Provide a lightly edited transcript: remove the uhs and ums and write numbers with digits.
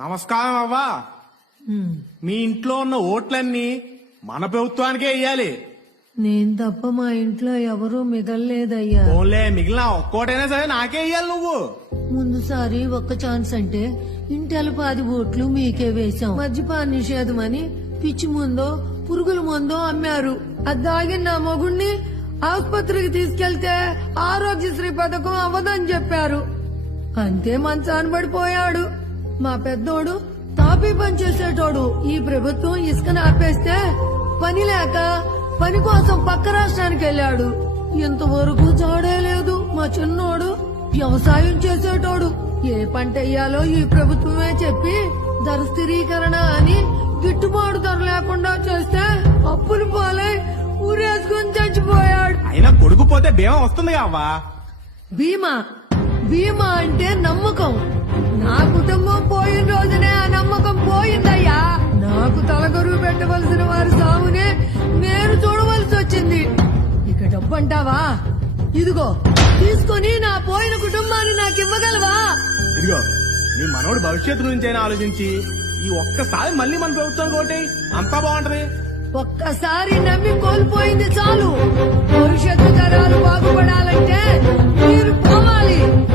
నమస్కారం అవ్వా. మీ ఇంట్లో ఉన్న ఓట్లన్నీ మన ప్రభుత్వానికే వెయ్యాలి. నేను తప్ప మా ఇంట్లో ఎవరూ మిగల్లేదయ్యా. ఓన్లే మిగిలిన ఒక్కోటైనా సరే నాకే వెయ్యాలి నువ్వు. ముందుసారి ఒక్క ఛాన్స్ అంటే ఇంటెల 10 ఓట్లు మీకే వేశాం. మద్యపాన నిషేధం అని పిచ్చి ముందో పురుగుల మందో అమ్మారు. అది దాగిన నా మొగుణ్ణి ఆసుపత్రికి తీసుకెళ్తే ఆరోగ్యశ్రీ పథకం అవ్వదని చెప్పారు. అంతే మంచాన పడిపోయాడు. మా పెద్దోడు తాపీ పని చేసేటోడు. ఈ ప్రభుత్వం ఇసుకను ఆపేస్తే పని లేక పని కోసం పక్క రాష్ట్రానికి వెళ్ళాడు. ఇంతవరకు జాడే లేదు. మా చిన్నోడు వ్యవసాయం చేసేటోడు. ఏ పంట వేయాలో ఈ ప్రభుత్వమే చెప్పి ధర స్థిరీకరణ అని గిట్టుబాటు ధర లేకుండా చేస్తే అప్పులు పాలై ఊరేసుకుని చచ్చిపోయాడు. అయినా కొడుకు పోతే బీమా వస్తుంది అవ్వా. బీమా బీమా అంటే నమ్మకం. నా కుటుంబం పోయిన రోజునే ఆ నమ్మకం పోయిందయ్యా. నాకు తలగొరువు పెట్టవలసిన వారి సాగునే నేను చూడవలసి వచ్చింది. ఇక డబ్బంటావా? ఇదిగో తీసుకొని నా పోయిన కుటుంబాన్ని నాకు ఇవ్వగలవా? ఇదిగో నీ మనోడు భవిష్యత్తు గురించి ఆలోచించి ఈ ఒక్కసారి మళ్ళీ మన ప్రభుత్వం కోటి అంతా బాగుంటది. ఒక్కసారి నమ్మి కోల్పోయింది చాలు.